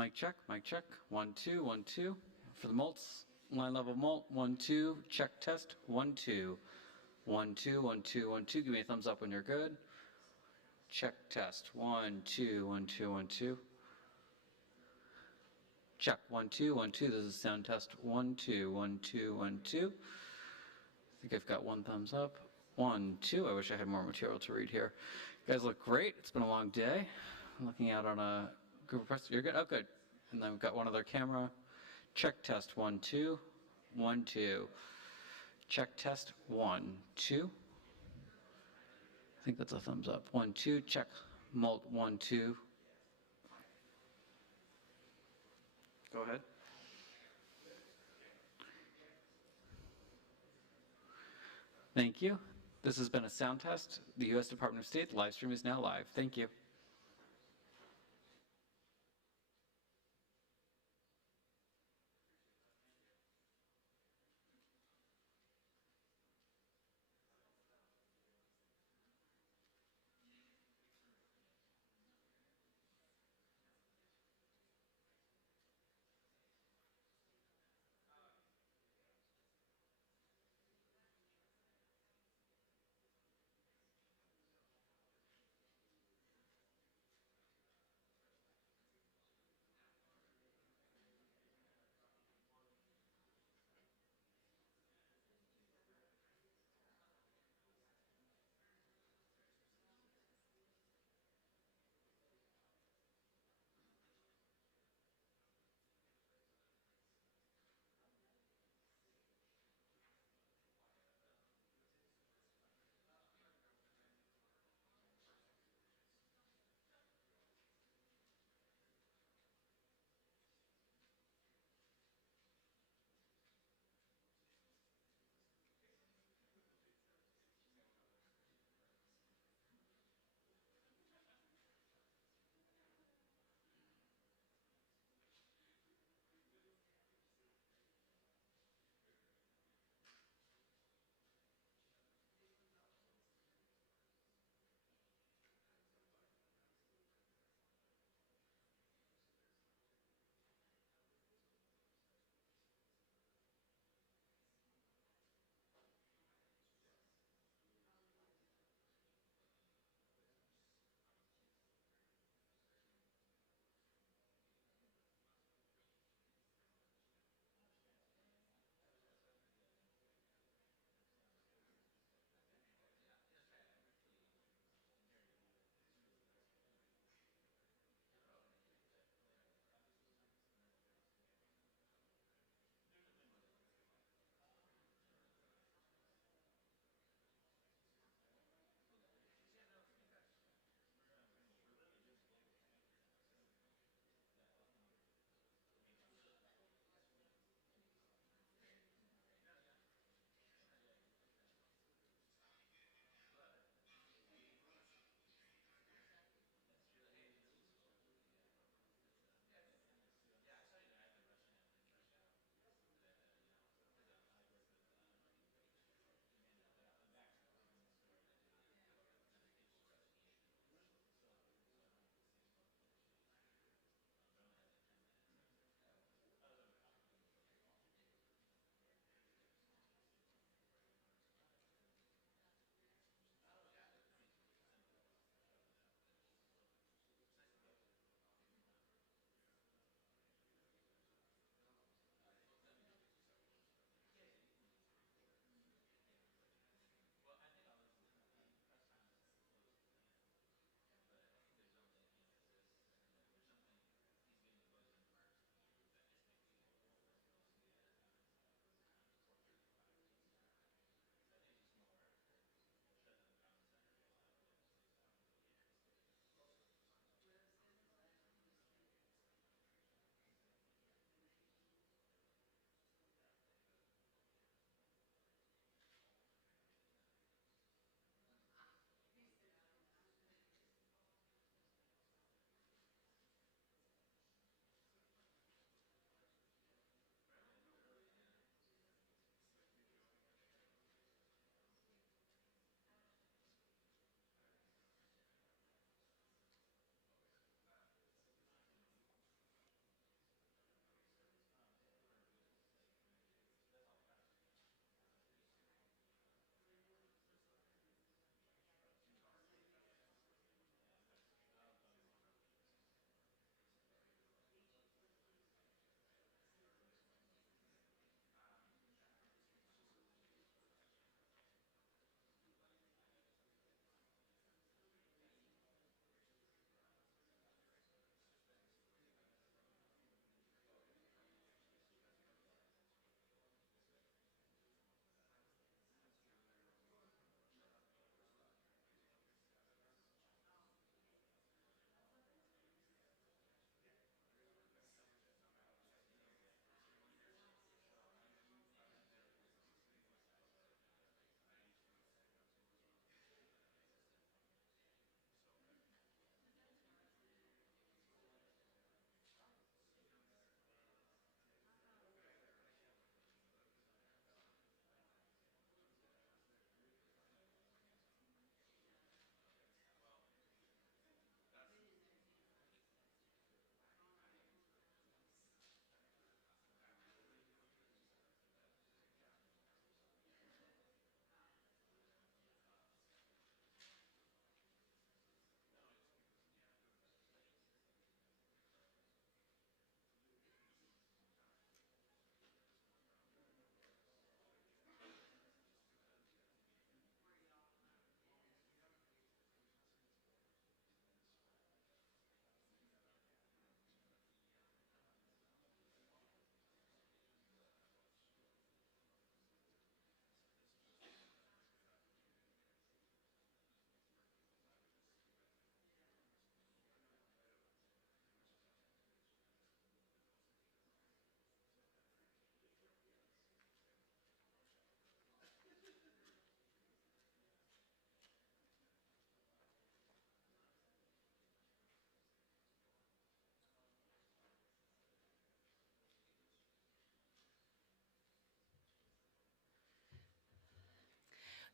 Mic check, mic check. 1, 2, 1, 2. For the mults, line level mult. 1, 2. Check test. 1, 2. 1, 2, 1, 2, 1, 2. Give me a thumbs up when you're good. Check test. 1, 2, 1, 2, 1, 2. Check. 1, 2, 1, 2. This is sound test. 1, 2, 1, 2, 1, 2. I think I've got one thumbs up. 1, 2. I wish I had more material to read here. You guys look great. It's been a long day. I'm looking out on a group of press. You're good? Oh, good. And then we've got one other camera. Check test. 1, 2. 1, 2. Check test. 1, 2. I think that's a thumbs up. 1, 2. Check. Mult. 1, 2. Go ahead. Thank you. This has been a sound test. The U.S. Department of State. The live stream is now live. Thank you.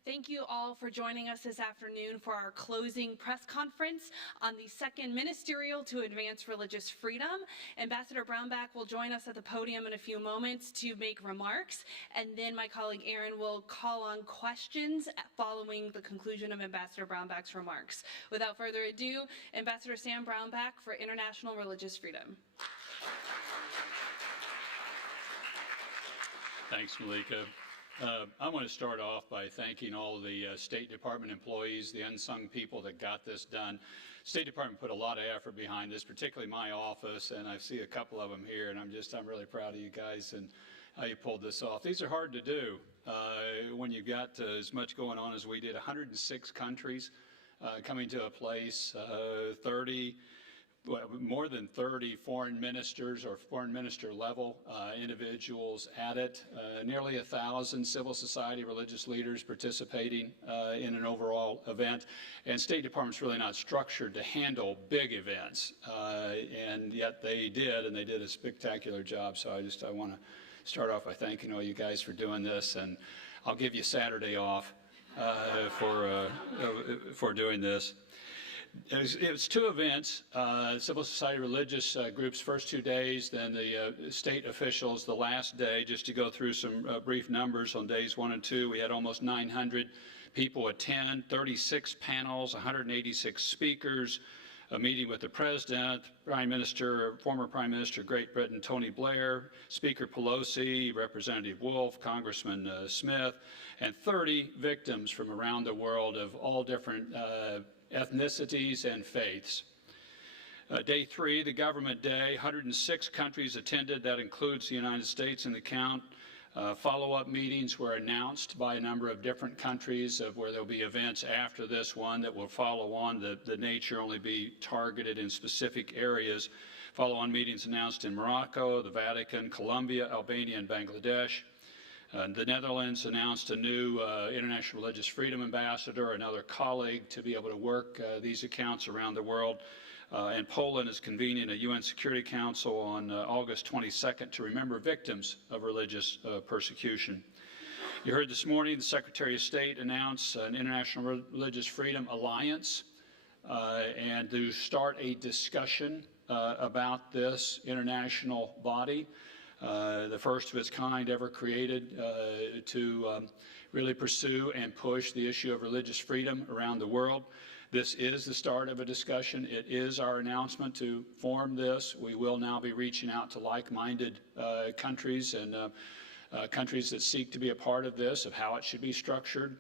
Thank you all for joining us this afternoon for our closing press conference on the second Ministerial to Advance Religious Freedom. Ambassador Brownback will join us at the podium in a few moments to make remarks, and then my colleague Aaron will call on questions following the conclusion of Ambassador Brownback's remarks. Without further ado, Ambassador Sam Brownback for International Religious Freedom. Thanks, Malika. I want to start off by thanking all the State Department employees, the unsung people that got this done. State Department put a lot of effort behind this, particularly my office, and I see a couple of them here, and I'm really proud of you guys and how you pulled this off. These are hard to do when you've got as much going on as we did. 106 countries coming to a place, more than 30 foreign ministers or foreign minister level individuals at it, nearly 1,000 civil society religious leaders participating in an overall event. And State Department's really not structured to handle big events, and yet they did, and they did a spectacular job. So I want to start off by thanking all you guys for doing this, and I'll give you Saturday off for doing this. It was two events, civil society religious groups first 2 days, then the state officials the last day. Just to go through some brief numbers, on days 1 and 2, we had almost 900 people attend, 36 panels, 186 speakers, a meeting with the President, Prime Minister, former Prime Minister of Great Britain, Tony Blair, Speaker Pelosi, Representative Wolf, Congressman Smith, and 30 victims from around the world of all different ethnicities and faiths. Day 3, the government day, 106 countries attended. That includes the United States in the count. Follow-up meetings were announced by a number of different countries of where there'll be events after this one that will follow on. The nature only be targeted in specific areas. Follow-on meetings announced in Morocco, the Vatican, Colombia, Albania, and Bangladesh. The Netherlands announced a new International Religious Freedom Ambassador, another colleague to be able to work these accounts around the world. And Poland is convening a UN Security Council on August 22nd to remember victims of religious persecution. You heard this morning the Secretary of State announce an International Religious Freedom Alliance and to start a discussion about this international body. The first of its kind ever created to really pursue and push the issue of religious freedom around the world. This is the start of a discussion. It is our announcement to form this. We will now be reaching out to like-minded countries and countries that seek to be a part of this, of how it should be structured,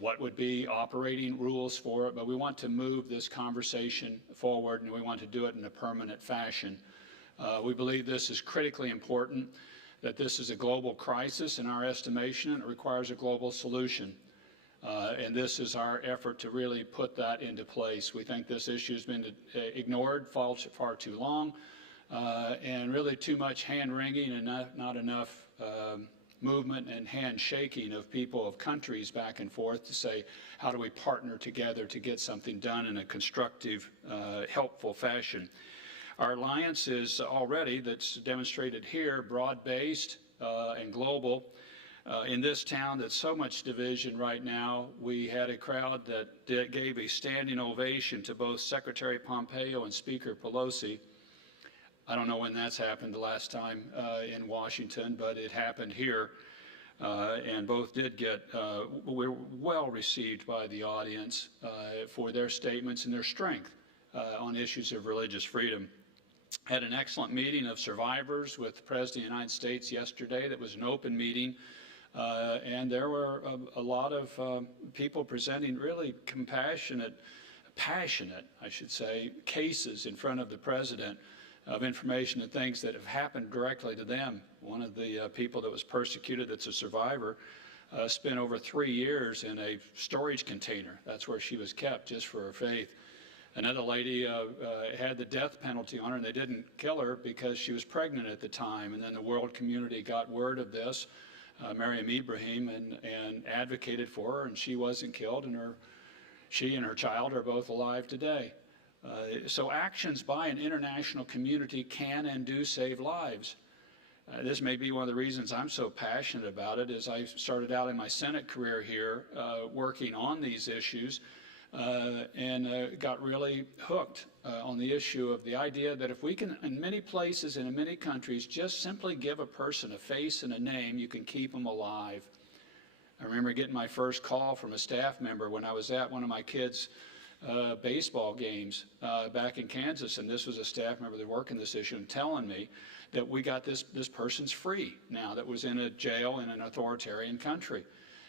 what would be operating rules for it. But we want to move this conversation forward, and we want to do it in a permanent fashion. We believe this is critically important, that this is a global crisis in our estimation, and it requires a global solution. And this is our effort to really put that into place. We think this issue has been ignored far too long, and really too much hand-wringing and not enough movement and handshaking of people, of countries back and forth to say, how do we partner together to get something done in a constructive, helpful fashion. Our alliance is already, that's demonstrated here, broad-based and global. In this town that's so much division right now, we had a crowd that gave a standing ovation to both Secretary Pompeo and Speaker Pelosi. I don't know when that's happened the last time in Washington, but it happened here. And both did were well received by the audience for their statements and their strength on issues of religious freedom. Had an excellent meeting of survivors with the President of the United States yesterday. That was an open meeting. And there were a lot of people presenting really passionate, I should say, cases in front of the President of information and things that have happened directly to them. One of the people that was persecuted, that's a survivor, spent over 3 years in a storage container. That's where she was kept just for her faith. Another lady had the death penalty on her, and they didn't kill her because she was pregnant at the time. And then the world community got word of this, Maryam Ibrahim, and advocated for her, and she wasn't killed, and she and her child are both alive today. So actions by an international community can and do save lives. This may be one of the reasons I'm so passionate about it, is I started out in my Senate career here working on these issues and got really hooked on the issue of the idea that if we can, in many places and in many countries, just simply give a person a face and a name, you can keep them alive. I remember getting my first call from a staff member when I was at one of my kids' baseball games back in Kansas, and this was a staff member that worked in this issue, and telling me that we got this person's free now that was in a jail in an authoritarian country.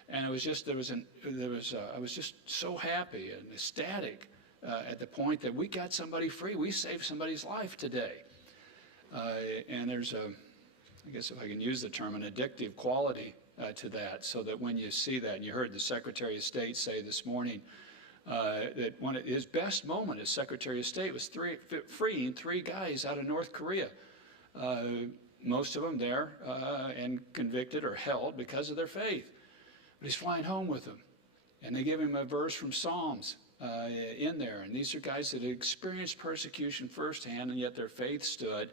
And it was just, I was just so happy and ecstatic at the point that we got somebody free. We saved somebody's life today. And there's I guess if I can use the term, an addictive quality to that, so that when you see that, and you heard the Secretary of State say this morning that one of his best moment as Secretary of State was freeing 3 guys out of North Korea. Most of them there and convicted or held because of their faith. But he's flying home with them. And they give him a verse from Psalms in there. And these are guys that had experienced persecution firsthand, and yet their faith stood,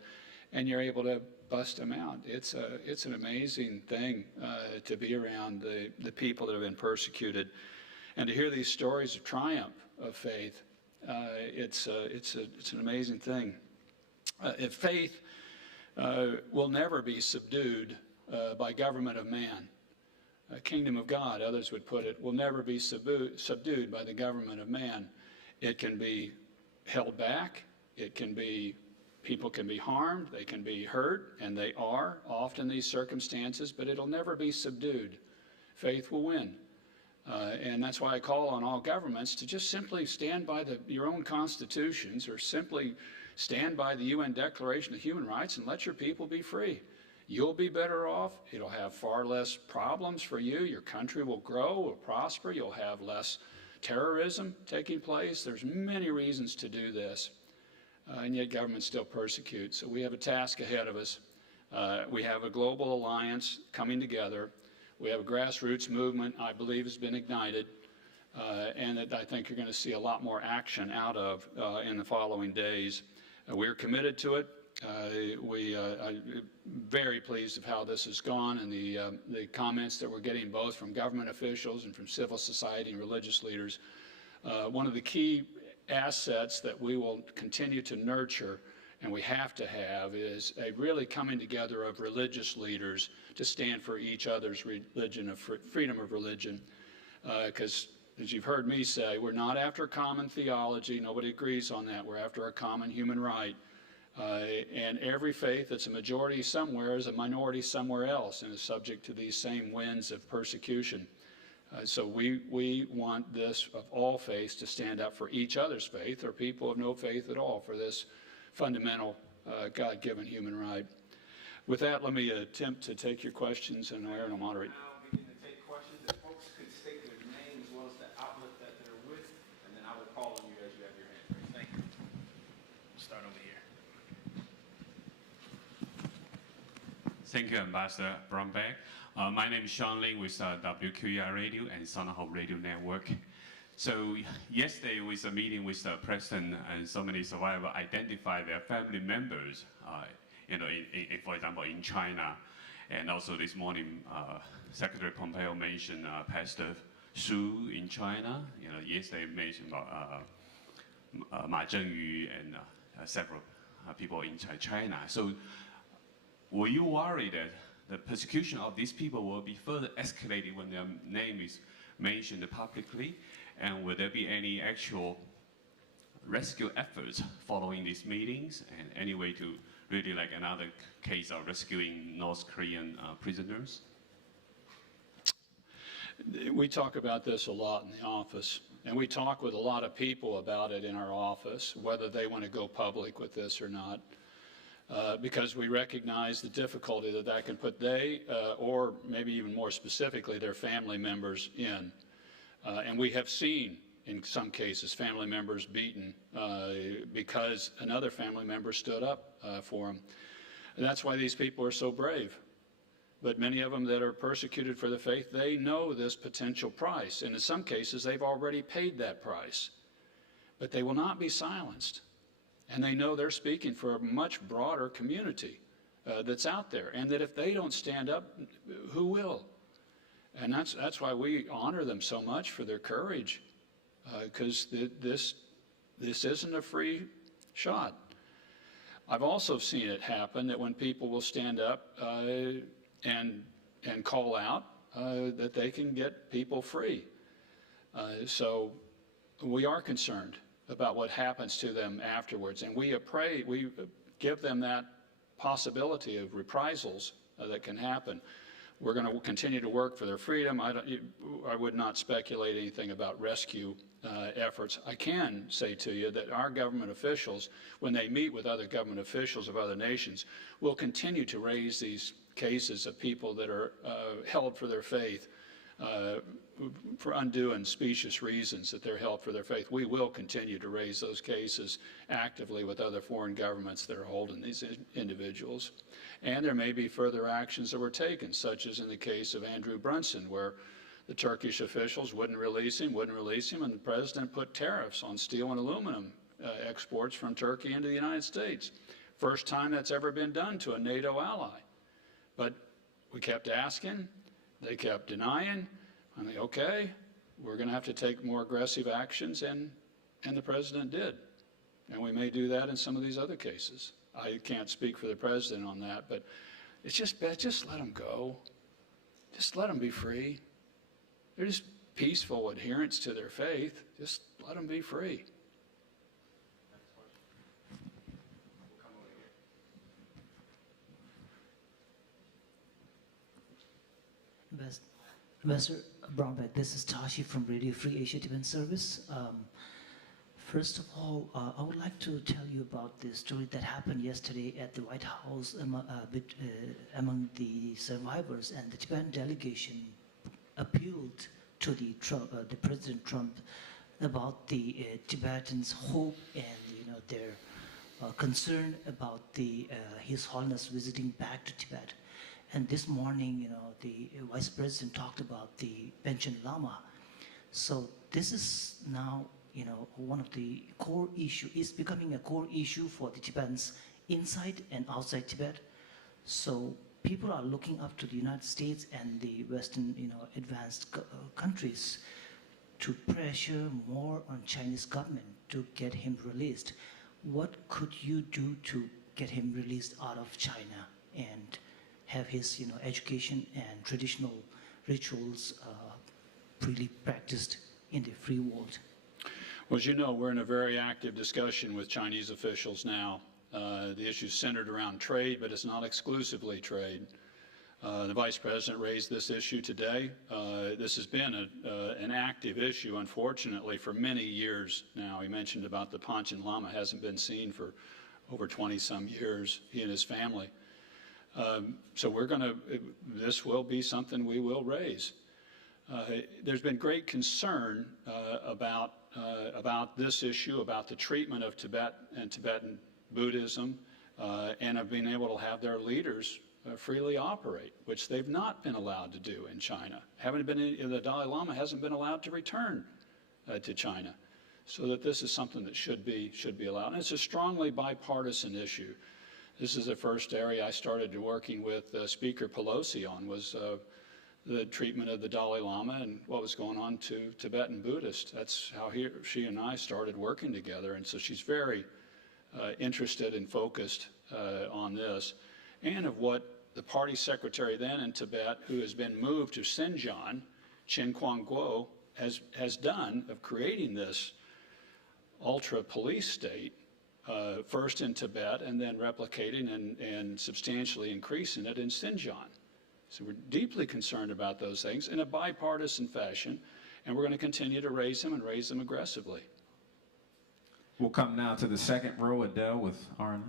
and you're able to bust them out. It's an amazing thing to be around the people that have been persecuted. And to hear these stories of triumph of faith, it's an amazing thing. If faith will never be subdued by government of man. Kingdom of God, others would put it, will never be subdued by the government of man. It can be held back. It can be, people can be harmed. They can be hurt, and they are often these circumstances, but it'll never be subdued. Faith will win. And that's why I call on all governments to just simply stand by your own constitutions, or simply stand by the UN Declaration of Human Rights and let your people be free. You'll be better off. It'll have far less problems for you. Your country will grow, will prosper. You'll have less terrorism taking place. There's many reasons to do this, and yet governments still persecute. So we have a task ahead of us. We have a global alliance coming together. We have a grassroots movement, I believe, has been ignited, and that I think you're going to see a lot more action out of in the following days. We're committed to it. I'm very pleased of how this has gone, and the comments that we're getting both from government officials and from civil society and religious leaders. One of the key assets that we will continue to nurture, and we have to have, is a really coming together of religious leaders to stand for each other's religion, of freedom of religion. Because as you've heard me say, we're not after common theology. Nobody agrees on that. We're after a common human right. And every faith that's a majority somewhere is a minority somewhere else, and is subject to these same winds of persecution. So we want this, of all faiths, to stand up for each other's faith, or people of no faith at all, for this fundamental God-given human right. With that, let me attempt to take your questions, and Aaron will moderate. Now begin to take questions. If folks could state their name as well as the outlet that they're with, and then I will call on you as you have your hand raised. Thank you. We'll start over here. Thank you, Ambassador Brownback. My name is Sean Ling with WQER Radio and Son of Hope Radio Network. So yesterday was a meeting with the president, and so many survivors identified their family members, for example, in China. And also this morning, Secretary Pompeo mentioned Pastor Su in China. Yesterday mentioned about Ma Zhengyu and several people in China. So were you worried that the persecution of these people will be further escalated when their name is mentioned publicly? And will there be any actual rescue efforts following these meetings, and any way to really, like another case of rescuing North Korean prisoners? We talk about this a lot in the office, and we talk with a lot of people about it in our office, whether they want to go public with this or not, because we recognize the difficulty that can put they, or maybe even more specifically, their family members in. And we have seen, in some cases, family members beaten because another family member stood up for them. And that's why these people are so brave. But many of them that are persecuted for the faith, they know this potential price. And in some cases, they've already paid that price. But they will not be silenced. And they know they're speaking for a much broader community that's out there, and that if they don't stand up, who will? And that's why we honor them so much for their courage, because this isn't a free shot. I've also seen it happen that when people will stand up and call out, that they can get people free. So we are concerned about what happens to them afterwards, and we give them that possibility of reprisals that can happen. We're going to continue to work for their freedom. I would not speculate anything about rescue efforts. I can say to you that our government officials, when they meet with other government officials of other nations, will continue to raise these cases of people that are held for their faith, for undue and specious reasons that they're held for their faith. We will continue to raise those cases actively with other foreign governments that are holding these individuals. And there may be further actions that were taken, such as in the case of Andrew Brunson, where the Turkish officials wouldn't release him, and the president put tariffs on steel and aluminum exports from Turkey into the United States. First time that's ever been done to a NATO ally. But we kept asking, they kept denying. I'm like, okay, we're going to have to take more aggressive actions, and the president did. And we may do that in some of these other cases. I can't speak for the president on that, but it's just let them go. Just let them be free. They're just peaceful adherents to their faith. Just let them be free. Ambassador Brownback, this is Tashi from Radio Free Asia Tibetan Service. First of all, I would like to tell you about the story that happened yesterday at the White House among the survivors, and the Tibetan delegation appealed to the President Trump about the Tibetans' hope and their concern about His Holiness visiting back to Tibet. And this morning, the Vice President talked about the Panchen Lama. So this is now, one of the core issue, is becoming a core issue for the Tibetans inside and outside Tibet. So people are looking up to the United States and the Western, advanced countries to pressure more on Chinese government to get him released. What could you do to get him released out of China and have his education and traditional rituals freely practiced in the free world? Well, as you know, we're in a very active discussion with Chinese officials now. The issue is centered around trade, but it's not exclusively trade. The Vice President raised this issue today. This has been an active issue, unfortunately, for many years now. He mentioned about the Panchen Lama hasn't been seen for over 20-some years, he and his family. So this will be something we will raise. There's been great concern about this issue, about the treatment of Tibet and Tibetan Buddhism, and of being able to have their leaders freely operate, which they've not been allowed to do in China. The Dalai Lama hasn't been allowed to return to China, so that this is something that should be allowed. And it's a strongly bipartisan issue. This is the first area I started working with Speaker Pelosi on, was the treatment of the Dalai Lama and what was going on to Tibetan Buddhists. That's how she and I started working together, and so she's very interested and focused on this, and of what the party secretary then in Tibet, who has been moved to Xinjiang, Chen Quanguo, has done, of creating this ultra-police state, first in Tibet and then replicating and substantially increasing it in Xinjiang. So we're deeply concerned about those things in a bipartisan fashion, and we're going to continue to raise them and raise them aggressively. We'll come now to the second row, Adele with RMS.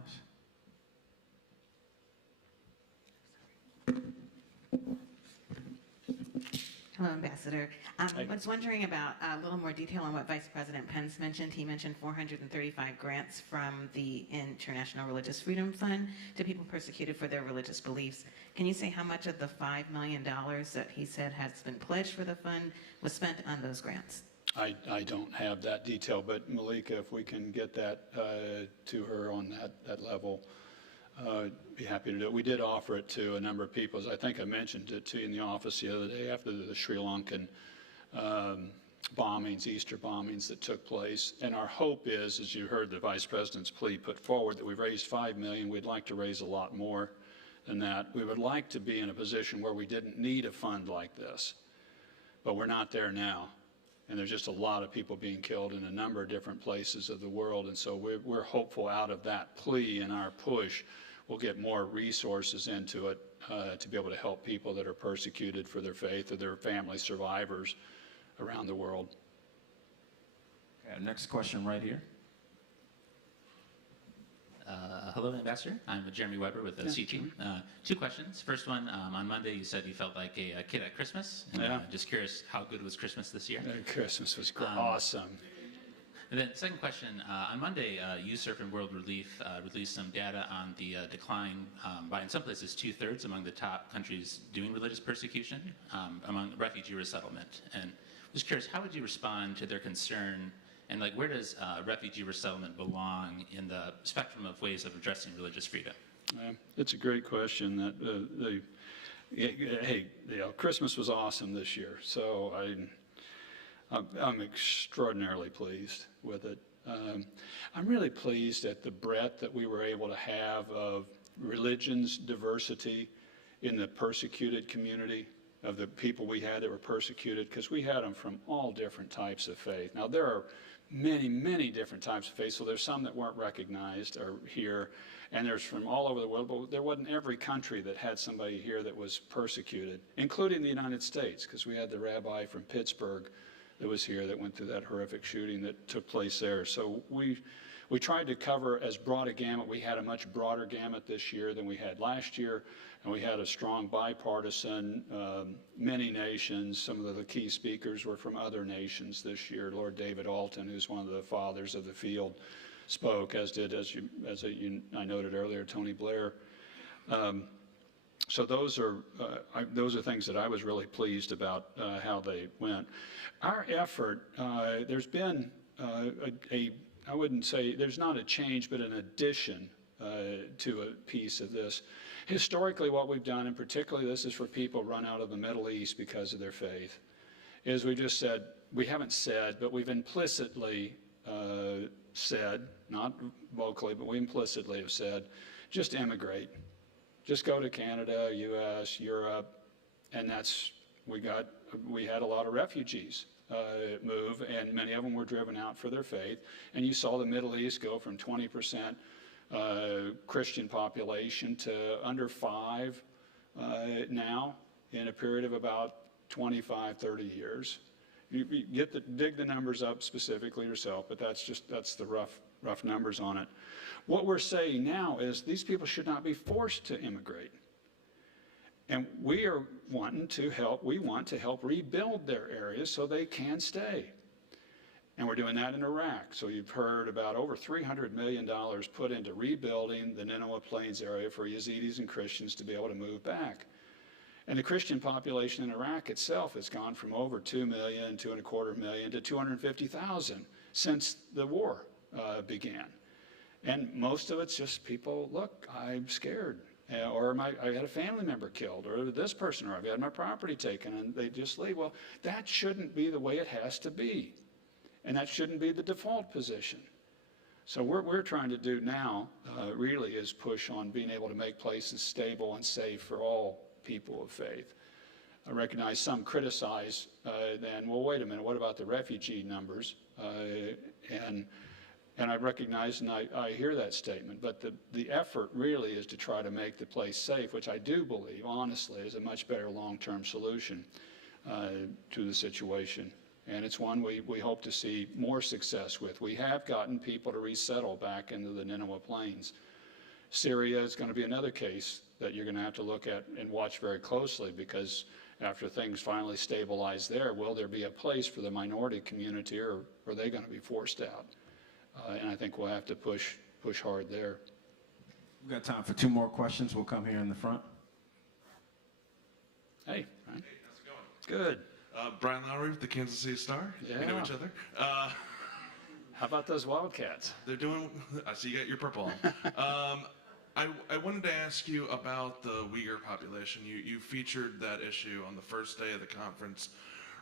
Hello, Ambassador. I was wondering about a little more detail on what Vice President Pence mentioned. He mentioned 435 grants from the International Religious Freedom Fund to people persecuted for their religious beliefs. Can you say how much of the $5 million that he said has been pledged for the fund was spent on those grants? I don't have that detail, but Malika, if we can get that to her on that level, be happy to do it. We did offer it to a number of people. As I think I mentioned it to you in the office the other day after the Sri Lankan bombings, Easter bombings that took place. And our hope is, as you heard the Vice President's plea put forward, that we've raised $5 million. We'd like to raise a lot more than that. We would like to be in a position where we didn't need a fund like this, but we're not there now. And there's just a lot of people being killed in a number of different places of the world. And so we're hopeful out of that plea and our push, we'll get more resources into it to be able to help people that are persecuted for their faith or their family survivors around the world. Okay, next question right here. Hello, Ambassador. I'm Jeremy Weber with CT. Two questions. First one, on Monday you said you felt like a kid at Christmas. And, just curious, how good was Christmas this year? Christmas was awesome. And then second question, on Monday, USERF and World Relief released some data on the decline by, in some places, 2/3 among the top countries doing religious persecution among refugee resettlement. And I was curious, how would you respond to their concern, and like where does refugee resettlement belong in the spectrum of ways of addressing religious freedom? It's a great question. Christmas was awesome this year, so I'm extraordinarily pleased with it. I'm really pleased at the breadth that we were able to have of religions diversity in the persecuted community, of the people we had that were persecuted, because we had them from all different types of faith. Now, there are many, many different types of faith, so there's some that weren't recognized or here, and there's from all over the world, but there wasn't every country that had somebody here that was persecuted, including the United States, because we had the rabbi from Pittsburgh that was here that went through that horrific shooting that took place there. So we tried to cover as broad a gamut. We had a much broader gamut this year than we had last year, and we had a strong bipartisan, many nations. Some of the key speakers were from other nations this year. Lord David Alton, who's one of the fathers of the field, spoke, as did, I noted earlier, Tony Blair. So those are things that I was really pleased about how they went. Our effort, there's been I wouldn't say there's not a change, but an addition to a piece of this. Historically, what we've done, and particularly this is for people run out of the Middle East because of their faith, is we just said, we haven't said, but we've implicitly said, not vocally, but we implicitly have said, just immigrate. Just go to Canada, US, Europe, and we had a lot of refugees move, and many of them were driven out for their faith. And you saw the Middle East go from 20% Christian population to under 5% now in a period of about 25, 30 years. You dig the numbers up specifically yourself, but that's the rough numbers on it. What we're saying now is these people should not be forced to immigrate. And we want to help rebuild their areas so they can stay. And we're doing that in Iraq. So you've heard about over $300 million put into rebuilding the Nineveh Plains area for Yazidis and Christians to be able to move back. And the Christian population in Iraq itself has gone from over 2 million, 2.25 million to 250,000 since the war began. And most of it's just people, look, I'm scared. Or I had a family member killed, or this person, or I've had my property taken, and they just leave. Well, that shouldn't be the way it has to be. And that shouldn't be the default position. So what we're trying to do now really is push on being able to make places stable and safe for all people of faith. I recognize some criticize then, well, wait a minute, what about the refugee numbers? And I recognize and I hear that statement, but the effort really is to try to make the place safe, which I do believe, honestly, is a much better long-term solution to the situation. And it's one we hope to see more success with. We have gotten people to resettle back into the Nineveh Plains. Syria is going to be another case that you're going to have to look at and watch very closely, because after things finally stabilize there, will there be a place for the minority community, or are they going to be forced out? And I think we'll have to push hard there. We've got time for 2 more questions. We'll come here in the front. Hey, Brian. Hey, how's it going? Good. Brian Lowry with the Kansas City Star. Yeah. We know each other. How about those Wildcats? They're doing, I see you got your purple on. I wanted to ask you about the Uyghur population. You featured that issue on the first day of the conference,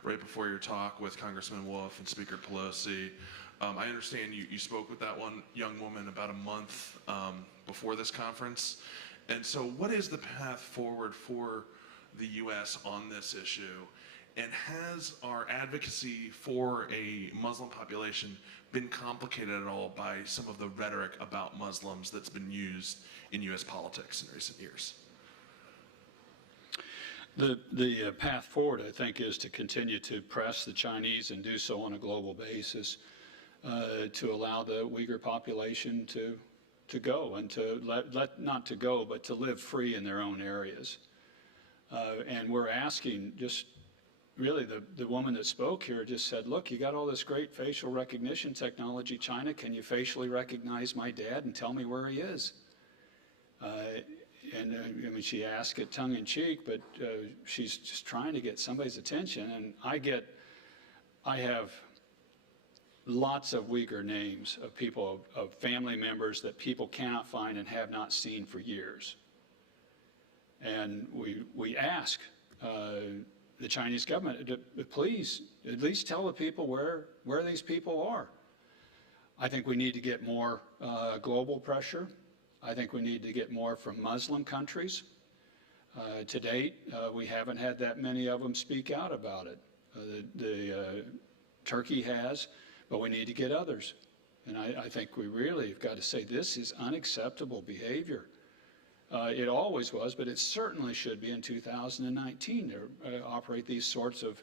right before your talk with Congressman Wolf and Speaker Pelosi. I understand you spoke with that one young woman about a month before this conference. And so what is the path forward for the U.S. on this issue? And has our advocacy for a Muslim population been complicated at all by some of the rhetoric about Muslims that's been used in U.S. politics in recent years? The path forward, I think, is to continue to press the Chinese and do so on a global basis to allow the Uyghur population to go and to not to go, but to live free in their own areas. And we're asking just really the woman that spoke here just said, look, you got all this great facial recognition technology, China, can you facially recognize my dad and tell me where he is? I mean, she asked it tongue in cheek, but she's just trying to get somebody's attention. And I have lots of Uyghur names of people, of family members that people cannot find and have not seen for years. And we ask the Chinese government to please at least tell the people where these people are. I think we need to get more global pressure. I think we need to get more from Muslim countries. To date, we haven't had that many of them speak out about it. Turkey has, but we need to get others. And I think we really have got to say this is unacceptable behavior. It always was, but it certainly should be in 2019 to operate these sorts of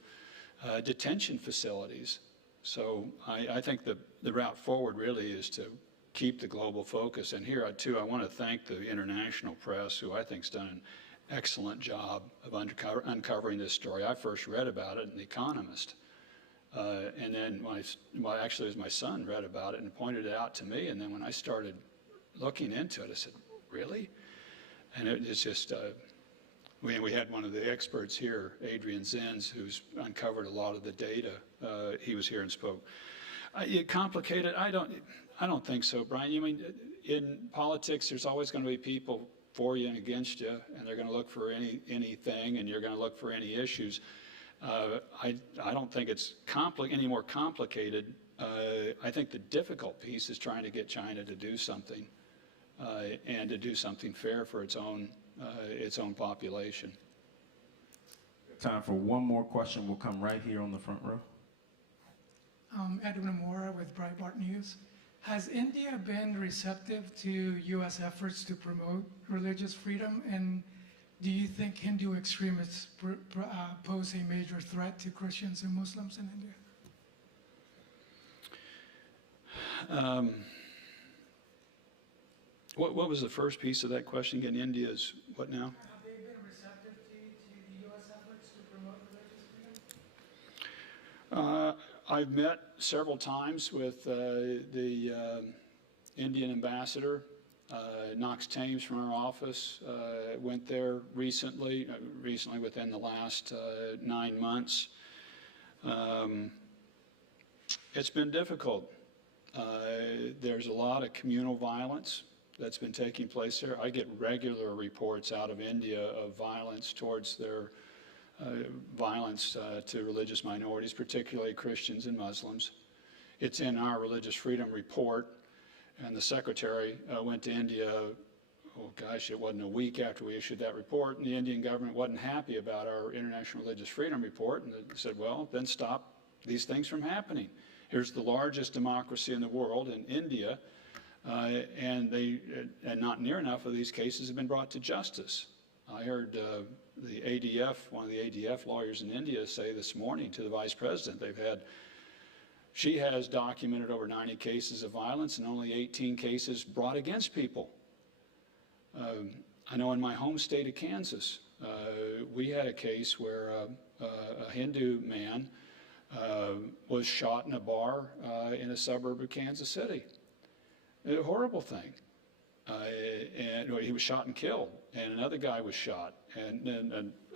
detention facilities. So I think the route forward really is to keep the global focus. And here, too, I want to thank the international press, who I think has done an excellent job of uncovering this story. I first read about it in The Economist. And then, actually, it was my son read about it and pointed it out to me. And then when I started looking into it, I said, really? And it's just, we had one of the experts here, Adrian Zenz, who's uncovered a lot of the data. He was here and spoke. Complicated? I don't think so, Brian. You mean, in politics, there's always going to be people for you and against you, and they're going to look for anything, and you're going to look for any issues. I don't think it's any more complicated. I think the difficult piece is trying to get China to do something, and to do something fair for its own population. Time for one more question. We'll come right here on the front row. Edwin Mora with Breitbart News. Has India been receptive to U.S. efforts to promote religious freedom? And do you think Hindu extremists pose a major threat to Christians and Muslims in India? What was the first piece of that question again? India's what now? Have they been receptive to the U.S. efforts to promote religious freedom? I've met several times with the Indian ambassador. Knox Thames from our office went there recently within the last 9 months. It's been difficult. There's a lot of communal violence that's been taking place there. I get regular reports out of India of violence towards their violence to religious minorities, particularly Christians and Muslims. It's in our religious freedom report, and the secretary went to India, oh gosh, it wasn't a week after we issued that report, and the Indian government wasn't happy about our international religious freedom report, and they said, well, then stop these things from happening. Here's the largest democracy in the world, in India, and not near enough of these cases have been brought to justice. I heard one of the ADF lawyers in India say this morning to the vice president, she has documented over 90 cases of violence and only 18 cases brought against people. I know in my home state of Kansas, we had a case where a Hindu man was shot in a bar in a suburb of Kansas City. A horrible thing. And he was shot and killed, and another guy was shot, and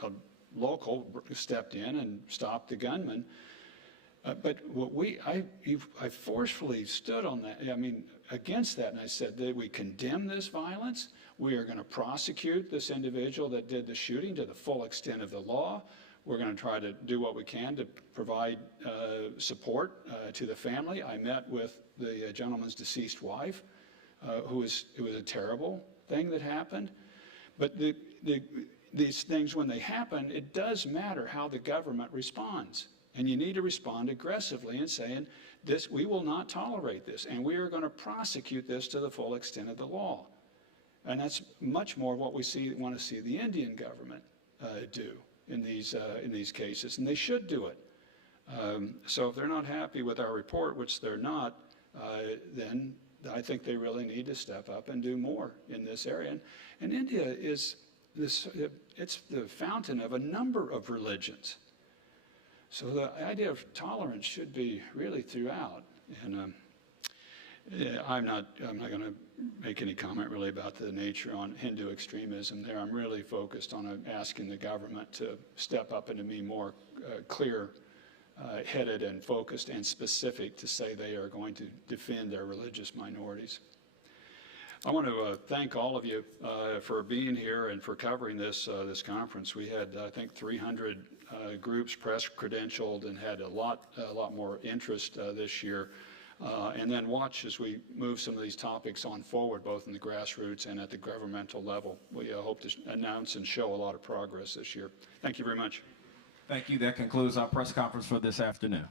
a local stepped in and stopped the gunman. But what I forcefully stood on that, I mean, against that, and I said that we condemn this violence. We are going to prosecute this individual that did the shooting to the full extent of the law. We're going to try to do what we can to provide support to the family. I met with the gentleman's deceased wife, it was a terrible thing that happened. But these things, when they happen, it does matter how the government responds. And you need to respond aggressively and saying, we will not tolerate this, and we are going to prosecute this to the full extent of the law. And that's much more what we want to see the Indian government do in these cases, and they should do it. So if they're not happy with our report, which they're not, then I think they really need to step up and do more in this area. And India is it's the fountain of a number of religions. So the idea of tolerance should be really throughout. And I'm not going to make any comment really about the nature on Hindu extremism there. I'm really focused on asking the government to step up and to be more clear-headed and focused and specific to say they are going to defend their religious minorities. I want to thank all of you for being here and for covering this conference. We had, I think, 300 groups press credentialed and had a lot more interest this year. And then watch as we move some of these topics on forward, both in the grassroots and at the governmental level. We hope to announce and show a lot of progress this year. Thank you very much. Thank you. That concludes our press conference for this afternoon.